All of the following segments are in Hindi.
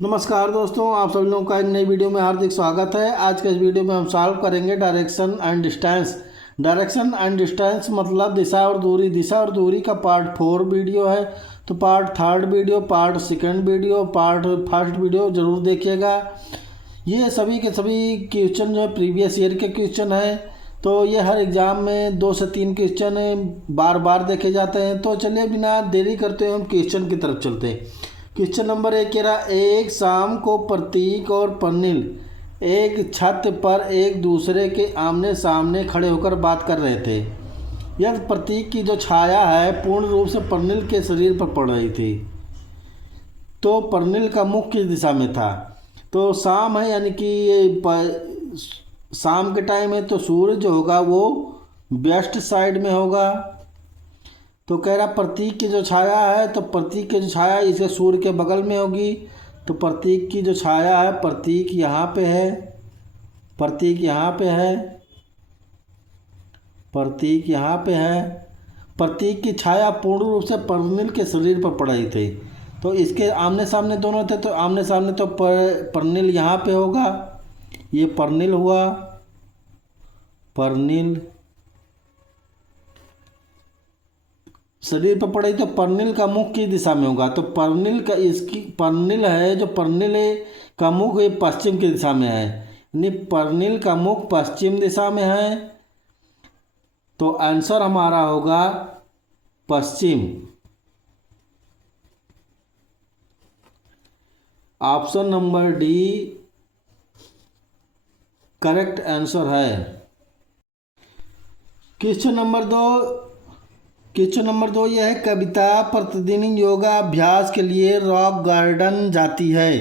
नमस्कार दोस्तों, आप सभी लोगों का एक नई वीडियो में हार्दिक स्वागत है। आज के इस वीडियो में हम सॉल्व करेंगे direction and distance. Direction and distance मतलब दिशा और दूरी। दिशा और दूरी का पार्ट 4 वीडियो है, तो part 3 video, part 2 video, part 1 video ज़रूर देखिएगा। ये सभी के सभी क्वेश्चन जो है प्रीवियस ईयर के क्वेश्चन हैं, तो ये हर एग्ज़ाम में 2 से 3 क्वेश्चन बार बार देखे जाते हैं। तो चलिए बिना देरी करते हुए हम क्वेश्चन की तरफ चलते हैं। क्वेश्चन नंबर 1 कह रहा, एक शाम को प्रतीक और प्रनिल एक छत पर एक दूसरे के आमने सामने खड़े होकर बात कर रहे थे। यह प्रतीक की जो छाया है पूर्ण रूप से प्रनिल के शरीर पर पड़ रही थी, तो प्रनिल का मुख किस दिशा में था? तो शाम है, यानी कि शाम के टाइम है, तो सूर्य जो होगा वो वेस्ट साइड में होगा। तो कह रहा प्रतीक की जो छाया है, तो प्रतीक की जो छाया इसे सूर्य के बगल में होगी। तो प्रतीक की जो छाया है, प्रतीक यहाँ पे है, प्रतीक यहाँ पे है, प्रतीक यहाँ पे है। प्रतीक की छाया पूर्ण रूप से प्रनिल के शरीर पर पड़ रही थी, तो इसके आमने सामने दोनों थे, तो आमने सामने तो प्रनिल यहाँ पे होगा, ये प्रनिल हुआ, प्रनिल शरीर पर पड़े, तो प्रनिल का मुख किस दिशा में होगा? तो प्रनिल का, इसकी प्रनिल है जो प्रनिल है का मुख ये पश्चिम की दिशा में है, यानी प्रनिल का मुख पश्चिम दिशा में है। तो आंसर हमारा होगा पश्चिम। Option number D correct answer है। क्वेश्चन नंबर 2 यह है, कविता प्रतिदिन योगा अभ्यास के लिए रॉक गार्डन जाती है।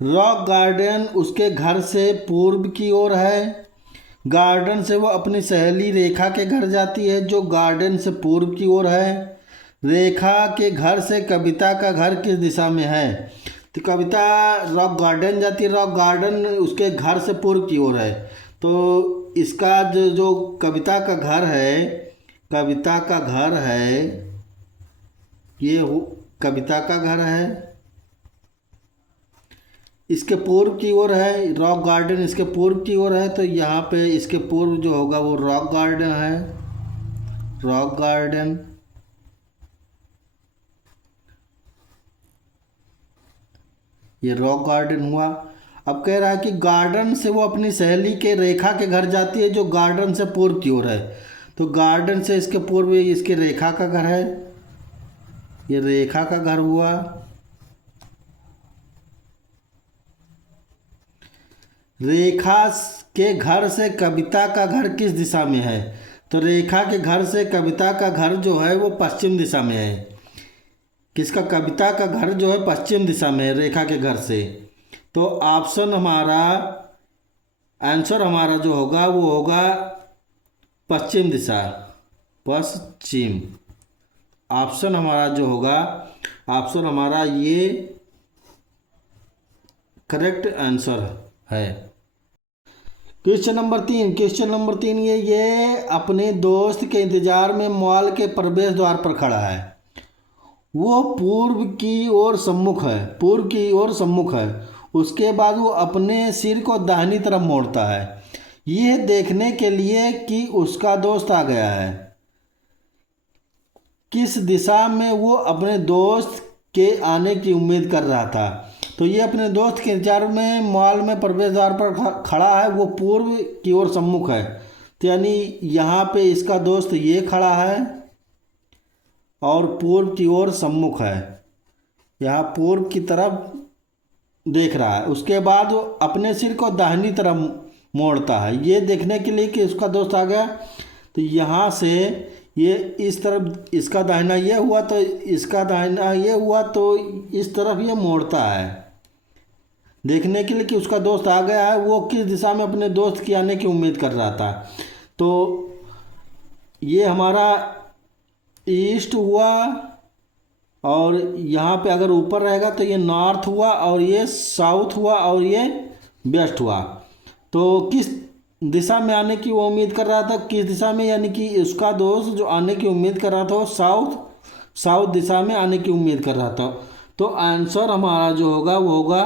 रॉक गार्डन उसके घर से पूर्व की ओर है। गार्डन से वो अपनी सहेली रेखा के घर जाती है, जो गार्डन से पूर्व की ओर है। रेखा के घर से कविता का घर किस दिशा में है? तो कविता रॉक गार्डन जाती है, रॉक गार्डन उसके घर से पूर्व की ओर है। तो इसका जो कविता का घर है, कविता का घर है, ये कविता का घर है, इसके पूर्व की ओर है। रॉक गार्डन इसके पूर्व की ओर है, तो यहाँ पे इसके पूर्व जो होगा वो रॉक गार्डन है, रॉक गार्डन। ये रॉक गार्डन हुआ। अब कह रहा है कि गार्डन से वो अपनी सहेली के रेखा के घर जाती है, जो गार्डन से पूर्व की ओर है। तो गार्डन से इसके पूर्व इसके रेखा का घर है, ये रेखा का घर हुआ। रेखा के घर से कविता का घर किस दिशा में है? तो रेखा के घर से कविता का घर जो है वो पश्चिम दिशा में है। किसका? कविता का घर जो है पश्चिम दिशा में है रेखा के घर से। तो ऑप्शन हमारा, आंसर हमारा जो होगा वो होगा पश्चिम दिशा, पश्चिम। ऑप्शन हमारा जो होगा, ऑप्शन हमारा ये करेक्ट आंसर है। क्वेश्चन नंबर तीन ये अपने दोस्त के इंतजार में मॉल के प्रवेश द्वार पर खड़ा है। वो पूर्व की ओर सम्मुख है। उसके बाद वो अपने सिर को दाहिनी तरफ मोड़ता है, ये देखने के लिए कि उसका दोस्त आ गया है। किस दिशा में वो अपने दोस्त के आने की उम्मीद कर रहा था? तो ये अपने दोस्त के इंतजार में मॉल में प्रवेश द्वार पर खड़ा है, वो पूर्व की ओर सम्मुख है, तो यानी यहाँ पे इसका दोस्त ये खड़ा है और पूर्व की ओर सम्मुख है, यहाँ पूर्व की तरफ देख रहा है। उसके बाद वो अपने सिर को दाहिनी तरफ मोड़ता है, ये देखने के लिए कि उसका दोस्त आ गया। तो यहाँ से ये इस तरफ, इसका दाहिना ये हुआ तो इसका दाहिना ये हुआ, तो इस तरफ ये मोड़ता है देखने के लिए कि उसका दोस्त आ गया है। वो किस दिशा में अपने दोस्त की आने की उम्मीद कर रहा था? तो ये हमारा ईस्ट हुआ, और यहाँ पे अगर ऊपर रहेगा तो ये नॉर्थ हुआ, और ये साउथ हुआ, और ये वेस्ट हुआ। तो किस दिशा में आने की वो उम्मीद कर रहा था? किस दिशा में, यानी कि उसका दोस्त जो आने की उम्मीद कर रहा था वो साउथ दिशा में आने की उम्मीद कर रहा था। तो आंसर हमारा जो होगा वो होगा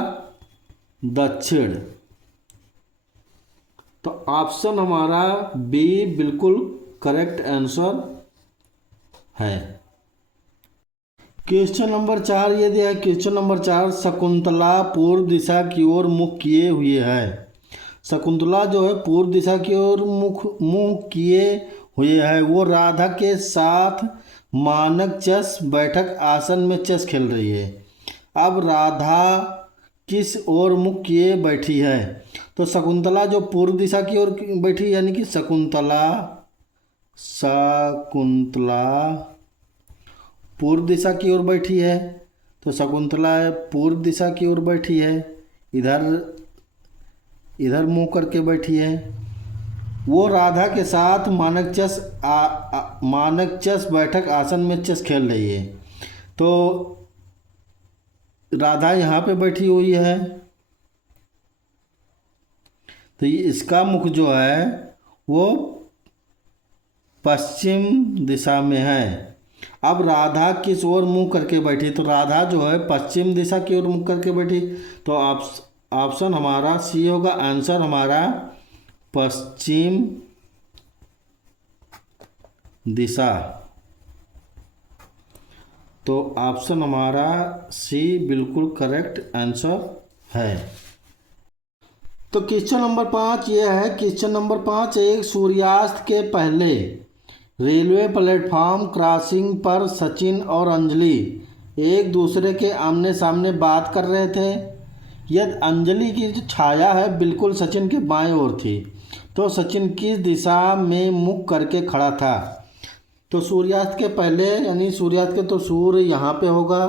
दक्षिण। तो ऑप्शन हमारा बी बिल्कुल करेक्ट आंसर है। क्वेश्चन नंबर 4 ये दिया है। क्वेश्चन नंबर 4, शकुंतला पूर्व दिशा की ओर मुख किए हुए है। शकुंतला जो है पूर्व दिशा की ओर मुंह किए हुए है। वो राधा के साथ मानक चेस बैठक आसन में चेस खेल रही है। अब राधा किस ओर मुख किए बैठी है? तो शकुंतला जो पूर्व दिशा की ओर बैठी, यानी कि शकुंतला पूर्व दिशा की ओर बैठी है। तो शकुंतला पूर्व दिशा की ओर बैठी है, इधर मुंह करके बैठी है। वो राधा के साथ मानक चेस बैठक आसन में चेस खेल रही है। तो राधा यहाँ पे बैठी हुई है, तो ये इसका मुख जो है वो पश्चिम दिशा में है। अब राधा किस ओर मुंह करके बैठी? तो राधा जो है पश्चिम दिशा की ओर मुंह करके बैठी। तो ऑप्शन हमारा सी होगा, आंसर हमारा पश्चिम दिशा। तो ऑप्शन हमारा सी बिल्कुल करेक्ट आंसर है। तो क्वेश्चन नंबर 5 ये है। क्वेश्चन नंबर 5, एक सूर्यास्त के पहले रेलवे प्लेटफॉर्म क्रॉसिंग पर सचिन और अंजलि एक दूसरे के आमने सामने बात कर रहे थे। यदि अंजलि की जो छाया है बिल्कुल सचिन के बाएं ओर थी, तो सचिन किस दिशा में मुख करके खड़ा था? तो सूर्यास्त के पहले, यानी सूर्यास्त के, तो सूर्य यहाँ पे होगा,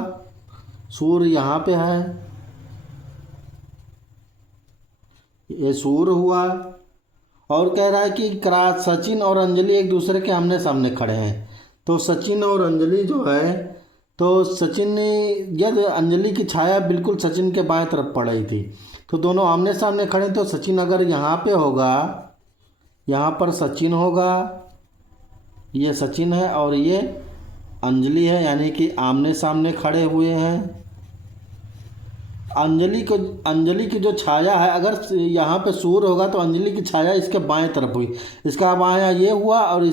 सूर्य यहाँ पे है, ये सूर्य हुआ। और कह रहा है कि सचिन और अंजलि एक दूसरे के आमने सामने खड़े हैं। तो सचिन और अंजलि जो है, तो सचिन ने, यदि अंजलि की छाया बिल्कुल सचिन के बाएं तरफ पड़ रही थी, तो दोनों आमने सामने खड़े। तो सचिन अगर यहाँ पे होगा, यहाँ पर सचिन होगा, ये सचिन है और ये अंजलि है, यानी कि आमने सामने खड़े हुए हैं। अंजलि की जो छाया है, अगर यहाँ पे सूर्य होगा तो अंजलि की छाया इसके बाएं तरफ हुई, इसका बायां ये हुआ और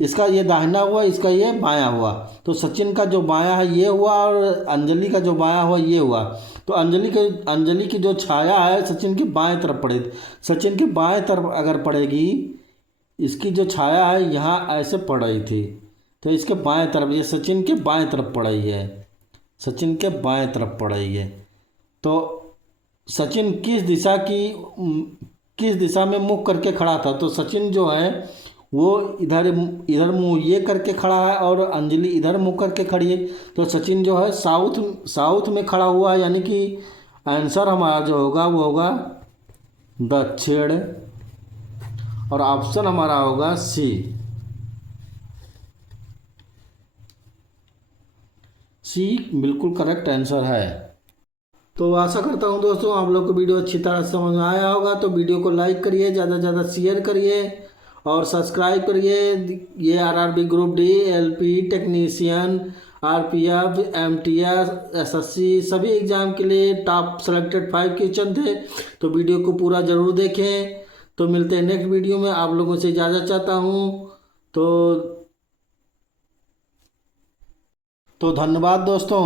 इसका ये दाहिना हुआ, इसका ये बायां हुआ। तो सचिन का जो बायां है ये हुआ और अंजलि का जो बायां हुआ ये हुआ। तो अंजलि की जो छाया है सचिन के बाएं तरफ पड़ेगी। सचिन के बाएं तरफ अगर पड़ेगी, इसकी जो छाया है यहाँ ऐसे पड़ रही थी, तो इसके बाएं तरफ, ये सचिन के बाएं तरफ पड़ रही है, सचिन के बाएं तरफ पड़ रही है। तो सचिन किस दिशा में मुख करके खड़ा था? तो सचिन जो है वो इधर मुंह ये करके खड़ा है और अंजलि इधर मुंह करके खड़ी है। तो सचिन जो है साउथ में खड़ा हुआ है, यानी कि आंसर हमारा जो होगा वो होगा दक्षिण। और ऑप्शन हमारा होगा सी बिल्कुल करेक्ट आंसर है। तो आशा करता हूँ दोस्तों आप लोग को वीडियो अच्छी तरह से समझ में आया होगा। तो वीडियो को लाइक करिए, ज़्यादा से ज़्यादा शेयर करिए और सब्सक्राइब करिए। ये RRB group D, LP technician, RPF, MTS, SSC सभी एग्ज़ाम के लिए टॉप सेलेक्टेड 5 क्वेश्चन थे। तो वीडियो को पूरा ज़रूर देखें। तो मिलते हैं नेक्स्ट वीडियो में। आप लोगों से इजाज़त चाहता हूँ। तो धन्यवाद दोस्तों।